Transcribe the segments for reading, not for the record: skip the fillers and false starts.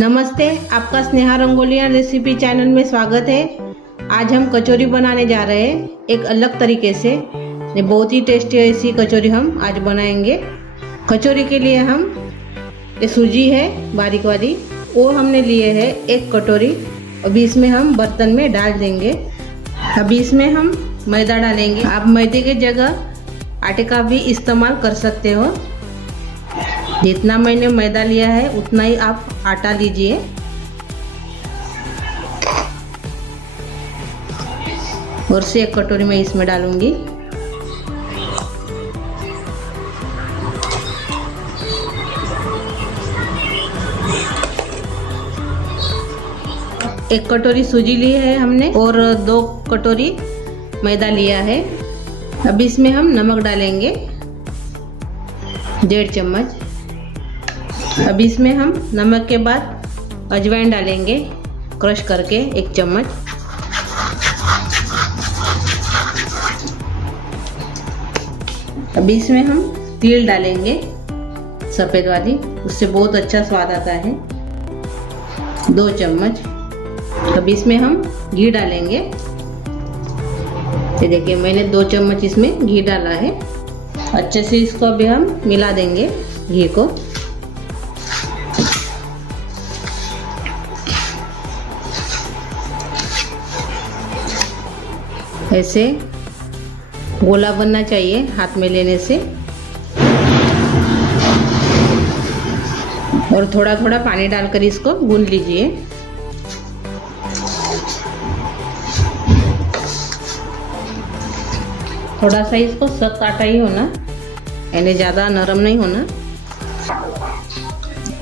नमस्ते, आपका Sneha रंगोलिया recipe channel में स्वागत है। आज हम कचौरी बनाने जा रहे हैं एक अलग तरीके से। ये बहुत ही टेस्टी ऐसी कचौरी हम आज बनाएंगे। कचौरी के लिए हम ये सूजी है बारीक वाली, वो हमने लिए है 1 कटोरी। अभी इसमें हम बर्तन में डाल देंगे। अभी इसमें हम मैदा डालेंगे। आप मैदे की जगह आटे का भी इस्तेमाल कर सकते हो। जितना मैंने मैदा लिया है उतना ही आप आटा लीजिए। और से 1 कटोरी मैं इसमें डालूंगी। एक कटोरी सूजी ली है हमने और 2 कटोरी मैदा लिया है। अब इसमें हम नमक डालेंगे 1.5 चम्मच। अब इसमें हम नमक के बाद अजवाइन डालेंगे क्रश करके 1 चम्मच। अब इसमें हम तिल डालेंगे सफ़ेद वाली, उससे बहुत अच्छा स्वाद आता है 2 चम्मच। अब इसमें हम घी डालेंगे। ये देखिए मैंने 2 चम्मच इसमें घी डाला है। अच्छे से इसको अभी हम मिला देंगे घी को। ऐसे गोला बनना चाहिए हाथ में लेने से। और थोड़ा थोड़ा पानी डालकर इसको गूंद लीजिए। थोड़ा सा इसको सख्त आटा ही होना, यानी ज़्यादा नरम नहीं होना।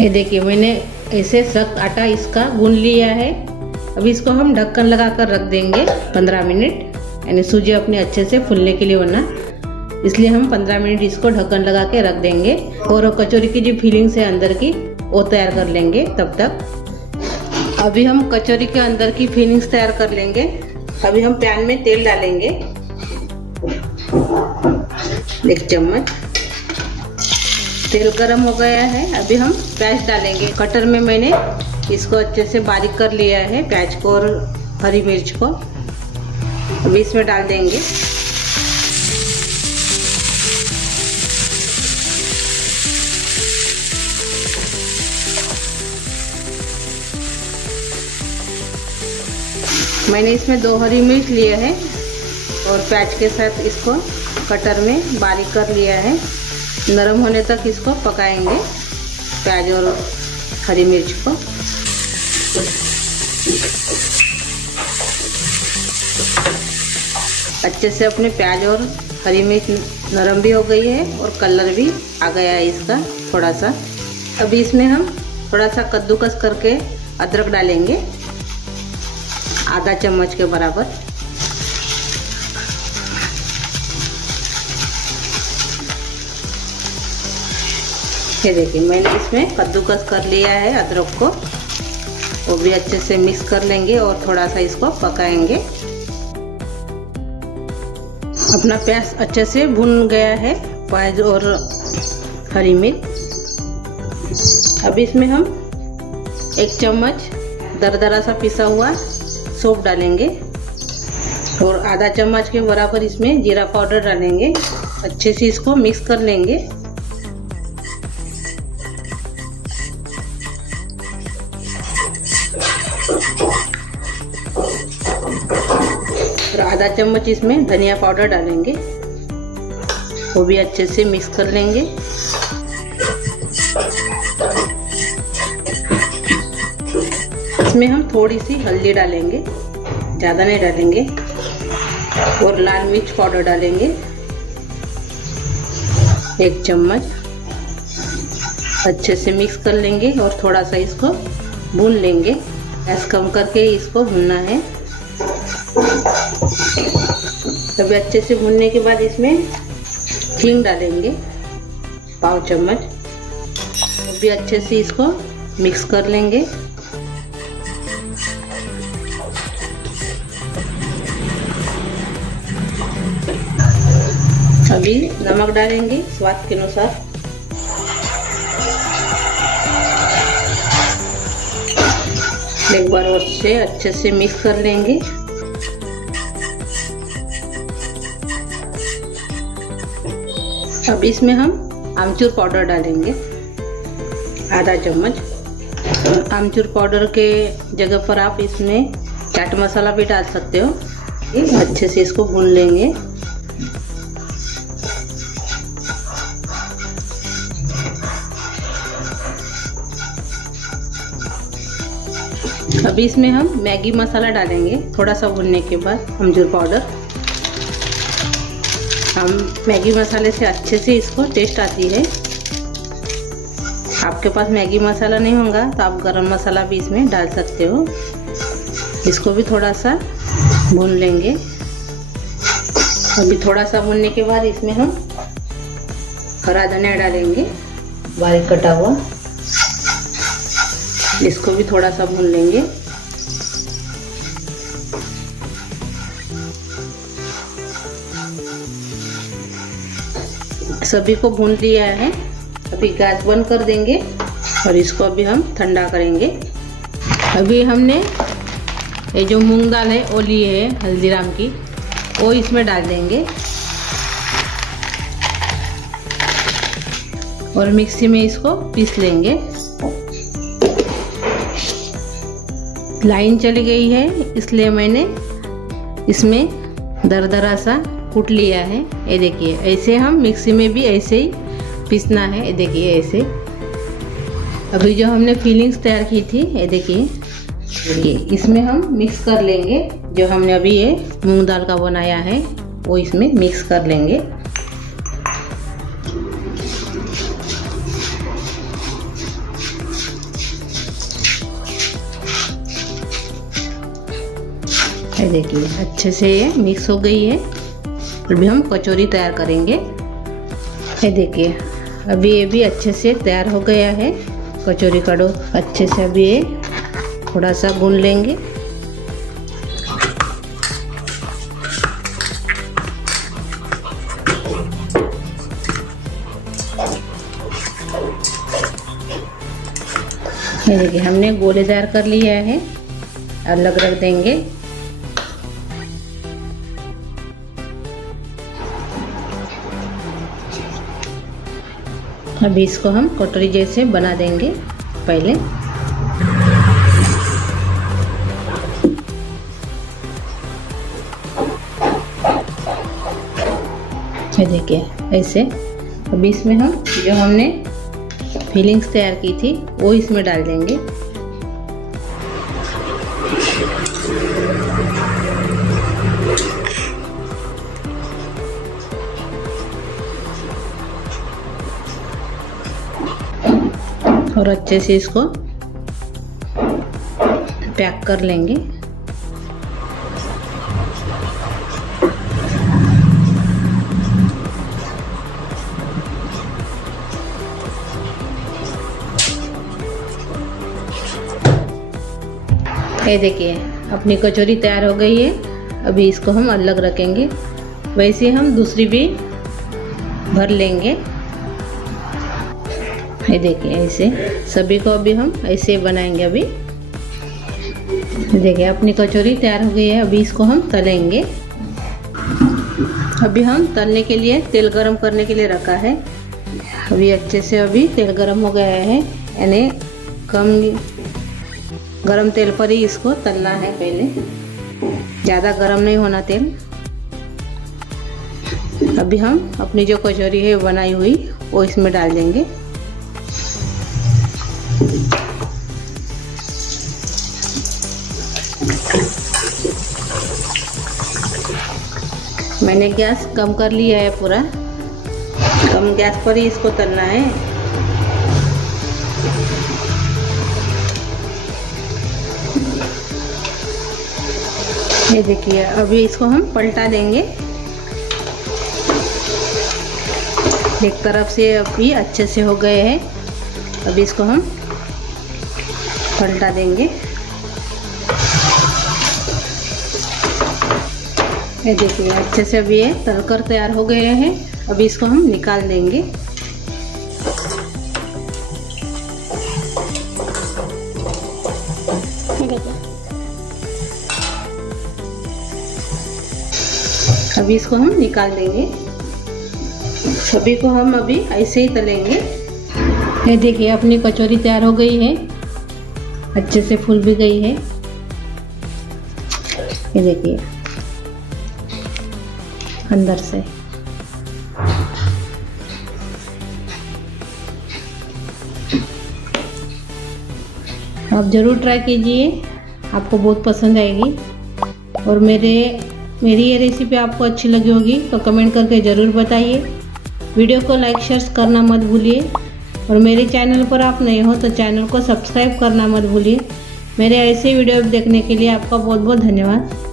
ये देखिए मैंने ऐसे सख्त आटा इसका गूंद लिया है। अब इसको हम ढक्कन लगा कर रख देंगे 15 मिनट, यानी सूजी अपने अच्छे से फूलने के लिए वरना, इसलिए हम 15 मिनट इसको ढक्कन लगा के रख देंगे। और कचौरी की जो फीलिंग्स है अंदर की वो तैयार कर लेंगे तब तक। अभी हम कचौरी के अंदर की फीलिंग्स तैयार कर लेंगे। अभी हम पैन में तेल डालेंगे 1 चम्मच। तेल गरम हो गया है। अभी हम प्याज डालेंगे। कटर में मैंने इसको अच्छे से बारीक कर लिया है, प्याज को और हरी मिर्च को। अभी इसमें डाल देंगे। मैंने इसमें 2 हरी मिर्च लिए हैं और प्याज के साथ इसको कटर में बारीक कर लिया है। नरम होने तक इसको पकाएंगे प्याज और हरी मिर्च को। अच्छे से अपने प्याज और हरी मिर्च नरम भी हो गई है और कलर भी आ गया है इसका थोड़ा सा। अभी इसमें हम थोड़ा सा कद्दूकस करके अदरक डालेंगे आधा चम्मच के बराबर। ये देखिए मैंने इसमें कद्दूकस कर लिया है अदरक को, वो भी अच्छे से मिक्स कर लेंगे और थोड़ा सा इसको पकाएंगे। अपना प्याज अच्छे से भुन गया है, प्याज और हरी मिर्च। अब इसमें हम 1 चम्मच दरदरा सा पिसा हुआ सौंफ डालेंगे और आधा चम्मच के बराबर इसमें जीरा पाउडर डालेंगे। अच्छे से इसको मिक्स कर लेंगे। और आधा चम्मच इसमें धनिया पाउडर डालेंगे, वो भी अच्छे से मिक्स कर लेंगे। इसमें हम थोड़ी सी हल्दी डालेंगे, ज़्यादा नहीं डालेंगे। और लाल मिर्च पाउडर डालेंगे 1 चम्मच। अच्छे से मिक्स कर लेंगे और थोड़ा सा इसको भून लेंगे। गैस कम करके इसको भूनना है। तभी अच्छे से भूनने के बाद इसमें हींग डालेंगे 1/2 चम्मच। भी अच्छे से इसको मिक्स कर लेंगे। अभी नमक डालेंगे स्वाद के अनुसार। एक बार और से अच्छे से मिक्स कर लेंगे। अब इसमें हम आमचूर पाउडर डालेंगे, आधा चम्मच। आमचूर पाउडर के जगह पर आप इसमें चाट मसाला भी डाल सकते हो। अच्छे से इसको भून लेंगे। अभी इसमें हम मैगी मसाला डालेंगे थोड़ा सा भुनने के बाद, आमचूर पाउडर। हम मैगी मसाले से अच्छे से इसको टेस्ट आती है। आपके पास मैगी मसाला नहीं होगा तो आप गरम मसाला भी इसमें डाल सकते हो। इसको भी थोड़ा सा भून लेंगे। अभी थोड़ा सा भूनने के बाद इसमें हम हरा धनिया डालेंगे, बारीक कटा हुआ। इसको भी थोड़ा सा भून लेंगे। सभी को भून लिया है। अभी गैस बंद कर देंगे और इसको अभी हम ठंडा करेंगे। अभी हमने ये जो मूंग दाल है वो ली है हल्दीराम की, वो इसमें डाल देंगे और मिक्सी में इसको पीस लेंगे। लाइन चली गई है इसलिए मैंने इसमें दरदरा सा कूट लिया है। ये देखिए, ऐसे हम मिक्सी में भी ऐसे ही पीसना है। ये देखिए ऐसे। अभी जो हमने फीलिंग्स तैयार की थी, ये देखिए, इसमें हम मिक्स कर लेंगे। जो हमने अभी ये मूंग दाल का बनाया है वो इसमें मिक्स कर लेंगे। ये देखिए अच्छे से ये मिक्स हो गई है। अभी हम कचौरी तैयार करेंगे। ये देखिए अभी ये भी अच्छे से तैयार हो गया है कचौरी का डो। अच्छे से अभी ये थोड़ा सा गूंद लेंगे। ये देखिए हमने गोले तैयार कर लिया है, अलग रख देंगे। अभी इसको हम कटोरी जैसे बना देंगे। पहले ये देखिए ऐसे। अभी इसमें हम जो हमने फीलिंग्स तैयार की थी वो इसमें डाल देंगे। और अच्छे से इसको पैक कर लेंगे। ये देखिए अपनी कचौरी तैयार हो गई है। अभी इसको हम अलग रखेंगे। वैसे हम दूसरी भी भर लेंगे। ये देखिए ऐसे सभी को अभी हम ऐसे बनाएंगे। अभी देखिए अपनी कचौरी तैयार हो गई है। अभी इसको हम तलेंगे। अभी हम तलने के लिए तेल गरम करने के लिए रखा है। अभी अच्छे से अभी तेल गरम हो गया है, यानी कम गरम तेल पर ही इसको तलना है। पहले ज़्यादा गरम नहीं होना तेल। अभी हम अपनी जो कचौरी है बनाई हुई वो इसमें डाल देंगे। मैंने गैस कम कर लिया है, पूरा कम गैस पर ही इसको तलना है। ये देखिए अभी इसको हम पलटा देंगे। एक तरफ से अभी अच्छे से हो गए हैं। अभी इसको हम पलटा देंगे। ये देखिए अच्छे से अभी ये तलकर तैयार हो गए हैं। अभी इसको हम निकाल देंगे। देखिए। अभी इसको हम निकाल देंगे। सभी को हम अभी ऐसे ही तलेंगे। ये देखिए अपनी कचौरी तैयार हो गई है, अच्छे से फूल भी गई है। ये देखिए अंदर से। आप ज़रूर ट्राई कीजिए, आपको बहुत पसंद आएगी। और मेरी ये रेसिपी आपको अच्छी लगी होगी तो कमेंट करके ज़रूर बताइए। वीडियो को लाइक शेयर करना मत भूलिए। और मेरे चैनल पर आप नए हो तो चैनल को सब्सक्राइब करना मत भूलिए। मेरे ऐसे वीडियो देखने के लिए आपका बहुत बहुत धन्यवाद।